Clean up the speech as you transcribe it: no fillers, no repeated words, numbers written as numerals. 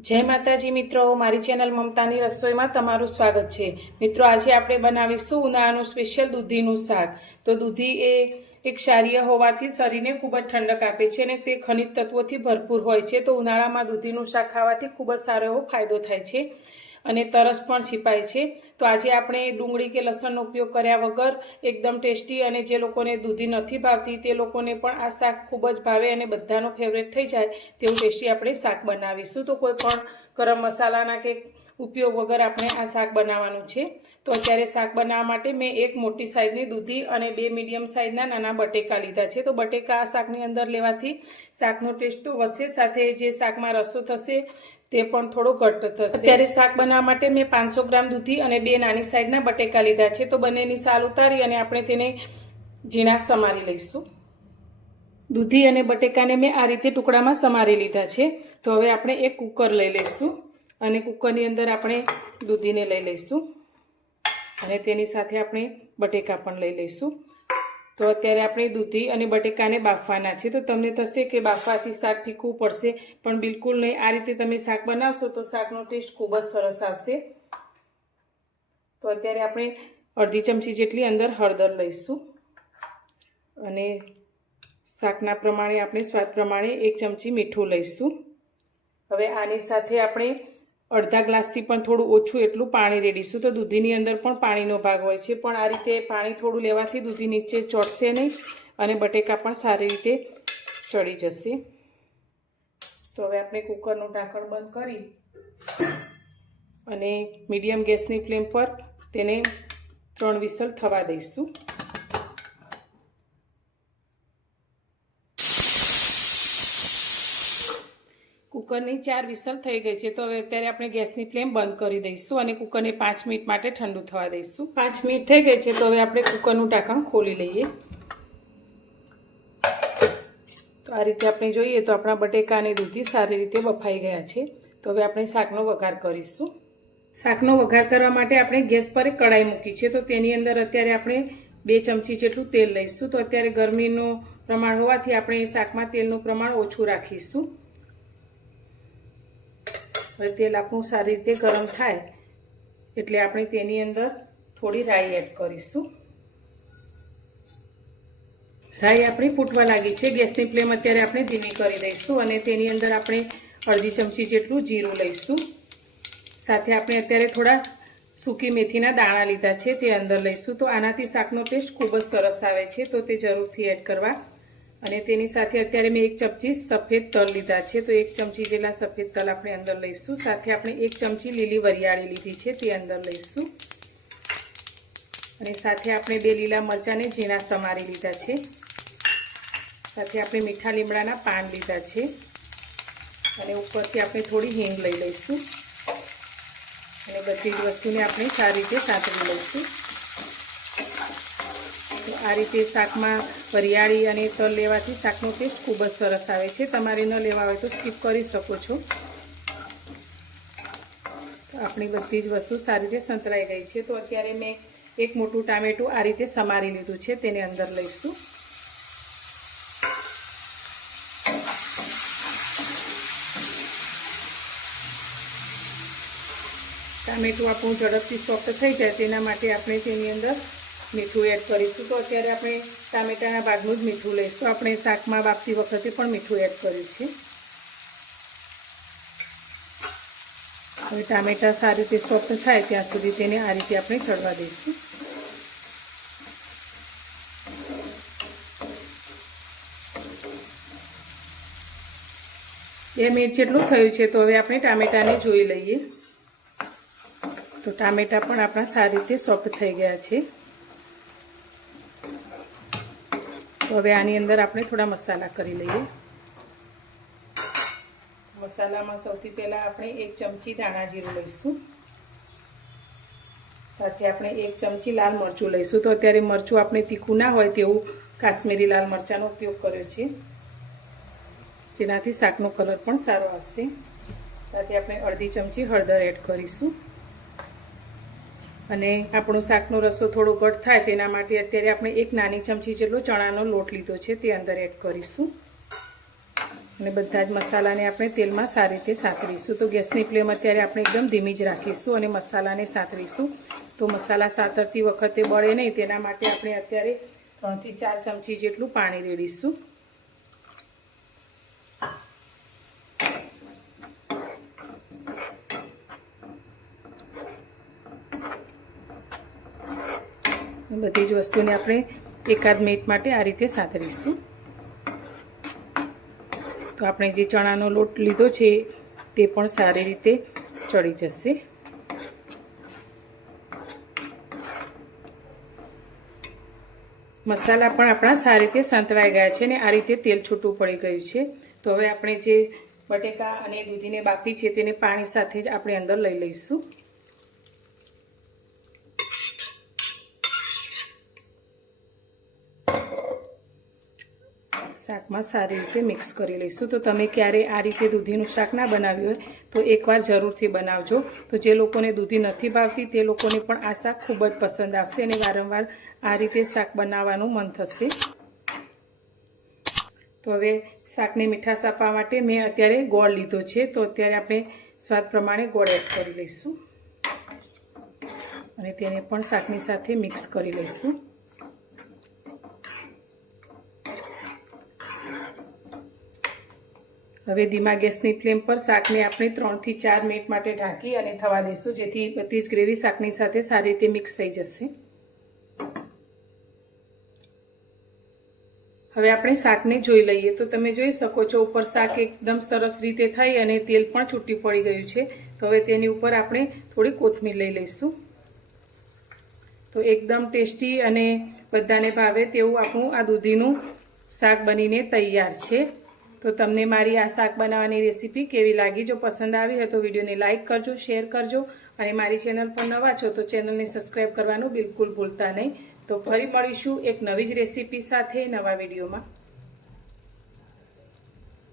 जय माताजी मित्रों, मारी चेनल ममतानी रसोई में तमारुं स्वागत है। मित्रों, आज आपणे बनावीशुं उनाळानुं स्पेशियल दूधीनुं शाक। तो दूधी एक क्षारीय होवाथी शरीरने खूब ज ठंडक आपे छे अने ते खनिज तत्वोथी भरपूर होय छे। तो उनाळामां दूधीनुं शाक खावाथी खूब ज सारो एवो फायदो थाय छे अने तरस पण छिपाय छे। तो आज आपणे डूंगળી के लसणनो उपयोग कर्या वगर एकदम टेस्टी अने जे लोकोने दूधी नथी भावती ते लोकोने पण आ शाक खूब ज भावे अने बधानो फेवरेट थई जाय तेवुं टेस्टी आपणे शाक बनावीशुं। तो कोई पण गरम मसालाना के उपयोग वगर आपणे आ शाक बनाववानुं छे। तो अत्यारे शाक बनाववा माटे मैं एक मोटी साइजनी दूधी अने बे मीडियम साइजना नाना बटेका लीधा छे। तो बटेका आ शाकनी अंदर लेवाथी शाकनो टेस्ट तो वधशे, साथे जे शाकमां रसो थशे ते पण थोड़ो घट थशे। अत्यारे शाक बनाववा माटे मैं 500 ग्राम दूधी अने बे नानी साइजना बटेका लीधा छे। तो बनेनी साल उतारी अने आपणे तेने झीणा समारी लईशुं। दूधी अने बटेकाने मैं आ रीते टुकड़ामां समारी लीधा छे। तो हवे आपणे एक कूकर लई लईशुं अने कूकरनी अंदर आपणे दूधीने लई लईशुं अने तेनी साथे आपणे बटेका पण लई लईशुं। तो अत्यारे आपणे दूधी अने बटेकाने बाफवाना छे। तो तमने थशे के बाफवाथी शाक फीकું पड़शे, पण बिलकुल नहीं। आ रीते तमे शाक बनावशो तो शाकनो टेस्ट खूब ज सरस आवशे। तो अत्यारे आपणे अर्धी चमची जेटली अंदर हळदर लईशुं अने शाकना प्रमाणे आपणे स्वाद प्रमाणे 1 चमची मीठुं लईशुं। हवे आनी साथे आपणे अर्धा ग्लासथी पण थोड़ुं ओछुं एटलुं पाणी रेड़ीशुं। तो दूधीनी अंदर पण पाणीनो भाग होय छे, पण आ रीते पाणी थोड़ुं लेवाथी दूधी नीचे चढ़शे नहीं अने बटेका पण सारी रीते चढ़ी जशे। तो हवे आपणे कूकरनुं ढांकण बंध करी अने मीडियम गैसनी फ्लेम पर तेने 3 विसल थवा दईशुं। कूकरनी 4 विसल थई गई है। तो हवे अत्यारे आपणे गैसनी फ्लेम बंद करी दईशुं अने कूकरने 5 मिनिट माटे ठंडू थवा दईशुं। 5 मिनिट थई गई है। तो हवे आपणे कूकरनुं ढांकण खोली लईए। तो आ रीते आपणे जोईए तो आपणा बटेका अने दूधी सारी रीते बफाई गया छे। तो हवे आपणे शाकनो वघार करीशुं। शाकनो वघार करवा माटे आपणे गैस पर एक कढ़ाई मूकी छे। तो तेनी अंदर अत्यारे आपणे 2 चमची जेटलुं तेल लईशुं। तो अत्यारे गरमीनुं प्रमाण होवाथी आपणे शाकमां तेलनुं प्रमाण ओछुं राखीशुं। हवे तेल आपणुं सारी रीते गरम थाय एटले आपणे तेनी अंदर थोड़ी राई एड करीशुं। राई आपणी फूटवा लागी छे। गैसनी फ्लेम अत्यारे आपणे धीमी करी दईशुं अने तेनी अंदर आपणे अर्धी चमची जेटलुं जीरुं लईशुं। साथे आपणे अत्यारे थोड़ा सूकी मेथीना दाणा लीधा छे ते अंदर लईशुं। तो आनाथी शाकनो टेस्ट खूब ज सरस आवे छे। तो ते जरूरथी एड करवा। अने तेनी साथे अत्यारे मैं 1 चमची सफेद तल लीधा छे। तो 1 चमची जेटला सफेद तल आपणे अंदर लईशुं। साथे आपणे 1 चमची लीली वरियाળી लीधी छे ते अंदर लईशुं अने साथे आपणे 2 लीला मरचाने झीणा समारी लीधा छे। साथे आपणे मीठा લીમડાના પાન लीधा छे अने उपरथी आपणे थोड़ी हींग लई लईशुं अने बधी ज वस्तुने आपणे सारी रीते सांतળી लईशुं। तो आ रीते शाकमां वरियाળી अने तल लेवाथी शाकनो टेस्ट खूब ज सरस आवे छे। तमारे न लेवा होय तो स्कीप करी शको छो। तो आपणी बधी ज वस्तु सारी रीते संतराई गई छे। तो अत्यारे मैं एक मोटुं टामेटुं आ रीते समारी लीधुं छे तेने अंदर लईशुं। टामेटुं आपणुं झड़पथी सॉफ्ट थई जाय तेना माटे आपणे तेनी अंदर मीठुं एड करीशुं। तो अत्यारे आपणे टामेटाना भागनुं ज मीठुं लईशुं। आपणे शाकमां बाफती वखते पण मीठुं एड कर्युं छे। हवे टामेटा सारी रीते सॉफ्ट थाय त्यां सुधी तेने आ रीते आपणे चढ़वा दईशुं। बे मिनिट जेटલું થયું છે। तो हवे આપણે टामेटाने જોઈ લઈએ। तो टामेटा पण आपણા सारी रीते सॉफ्ट થઈ ગયા છે। तो हवे आनी अंदर આપણે थोड़ा मसाला કરી લઈએ। मसालामां સૌથી પહેલા આપણે 1 ચમચી ધાણા જીરું લઈશું। સાથે આપણે 1 ચમચી લાલ મરચું લઈશું। તો અત્યારે મરચું આપણે તીખું ના હોય તેવું કાશ્મીરી લાલ મરચાંનો ઉપયોગ કર્યો છે, જેનાથી શાકનો કલર પણ સારો આવશે। સાથે આપણે અડધી ચમચી હળદર એડ કરીશું અને આપણો શાકનો રસો થોડો ઘટ થાય તેના માટે અત્યારે આપણે 1 નાની ચમચી જેટલો ચણાનો લોટ લીધો છે તે અંદર એડ કરીશું। અને બધા જ મસાલાને આપણે તેલમાં સારી રીતે સાંતળીશું. તો ગેસની ફ્લેમ અત્યારે આપણે એકદમ ધીમી જ રાખીશું અને મસાલાને સાંતળીશું. તો મસાલા સાંતળતી વખતે બળે નહીં તેના માટે આપણે અત્યારે 3 થી 4 ચમચી જેટલું પાણી રેડીશું. બધી જ વસ્તુને આપણે એકાદ મિનિટ માટે આ રીતે સાંતળીશું. તો આપણે જે ચણાનો લોટ લીધો છે તે પણ સારી રીતે ચડી જશે. મસાલા પણ આપણા સારી રીતે સાંતળાઈ ગયા છે ને આ રીતે તેલ છૂટું પડી ગયું છે. તો હવે આપણે જે બટેકા અને દૂધીને બાફી છે તેને પાણી સાથે જ આપણે અંદર લઈ લઈશું. શાકમાં સારી રીતે મિક્સ કરી લઈશું. તો તમે ક્યારે આ રીતે દૂધીનું શાક ના બનાવ્યું હોય તો એકવાર જરૂરથી બનાવજો. તો જે લોકોને દૂધી નથી ભાવતી તે લોકોને પણ આ શાક ખૂબ જ પસંદ આવશે અને વારંવાર આ રીતે શાક બનાવવાનું મન થશે. તો હવે શાકને મીઠાશ આપવા માટે મેં અત્યારે ગોળ લીધો છે. તો અત્યારે આપણે સ્વાદ પ્રમાણે ગોળ એડ કરી લઈશું અને તેને પણ શાકની સાથે મિક્સ કરી લઈશું. હવે ધીમા ગેસની ફ્લેમ પર શાકને આપણે 3 થી 4 મિનિટ માટે ઢાંકી અને થવા દઈશું, જેથી બધી જ ગ્રેવી શાકની સાથે સારી રીતે મિક્સ થઈ જશે. હવે આપણે શાકને જોઈ લઈએ. તો તમે જોઈ શકો છો ઉપર શાક એકદમ સરસ રીતે થઈ અને તેલ પણ છૂટી પડી ગયું છે. તો હવે તેની ઉપર આપણે થોડી કોથમીર લઈ લઈશું. તો એકદમ ટેસ્ટી અને બધાને ભાવે તેવું આપણું આ દૂધીનું શાક બનીને તૈયાર છે. તો તમને મારી આ શાક બનાવવાની રેસીપી કેવી લાગી? જો પસંદ આવી હોય તો વિડીયોને લાઇક કરજો, શેર કરજો અને મારી ચેનલ પર નવા છો તો ચેનલને સબસ્ક્રાઈબ કરવાનું બિલકુલ ભૂલતા નહીં. તો ફરી મળીશું એક નવી જ રેસીપી સાથે નવા વિડીયોમાં.